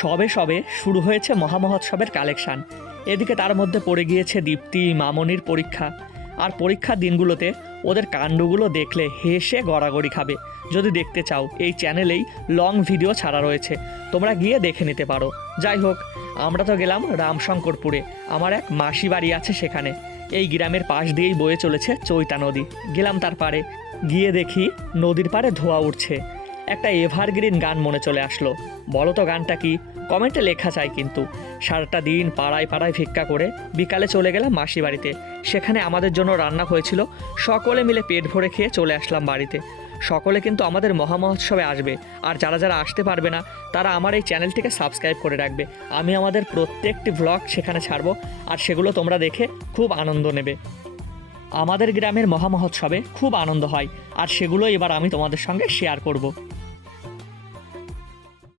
সবে সবে শুরু হয়েছে মহামহোৎসবের কালেকশান। এদিকে তার মধ্যে পড়ে গিয়েছে দীপ্তি মামনির পরীক্ষা। আর পরীক্ষার দিনগুলোতে ওদের কাণ্ডগুলো দেখলে হেসে গড়াগড়ি খাবে। যদি দেখতে চাও এই চ্যানেলেই লং ভিডিও ছাড়া রয়েছে, তোমরা গিয়ে দেখে নিতে পারো। যাই হোক, আমরা তো গেলাম রামশঙ্করপুরে। আমার এক মাসি বাড়ি আছে সেখানে। এই গ্রামের পাশ দিয়েই বয়ে চলেছে চৈতা নদী। গেলাম তার পাড়ে, গিয়ে দেখি নদীর পাড়ে ধোয়া উঠছে। একটা এভারগ্রিন গান মনে চলে আসলো। বলো তো গানটা কি? কমেন্টে লেখা চাই কিন্তু। সারাটা দিন পাড়ায় পাড়ায় ভিক্ষা করে বিকালে চলে গেলাম মাসি বাড়িতে। সেখানে আমাদের জন্য রান্না হয়েছিল। সকলে মিলে পেট ভরে খেয়ে চলে আসলাম বাড়িতে। সকলে কিন্তু আমাদের মহামহোৎসবে আসবে। আর যারা যারা আসতে পারবে না তারা আমার এই চ্যানেলটিকে সাবস্ক্রাইব করে রাখবে। আমি আমাদের প্রত্যেকটি ভ্লগ সেখানে ছাড়বো, আর সেগুলো তোমরা দেখে খুব আনন্দ নেবে। আমাদের গ্রামের মহামহোৎসবে খুব আনন্দ হয়, আর সেগুলো এবার আমি তোমাদের সঙ্গে শেয়ার করব।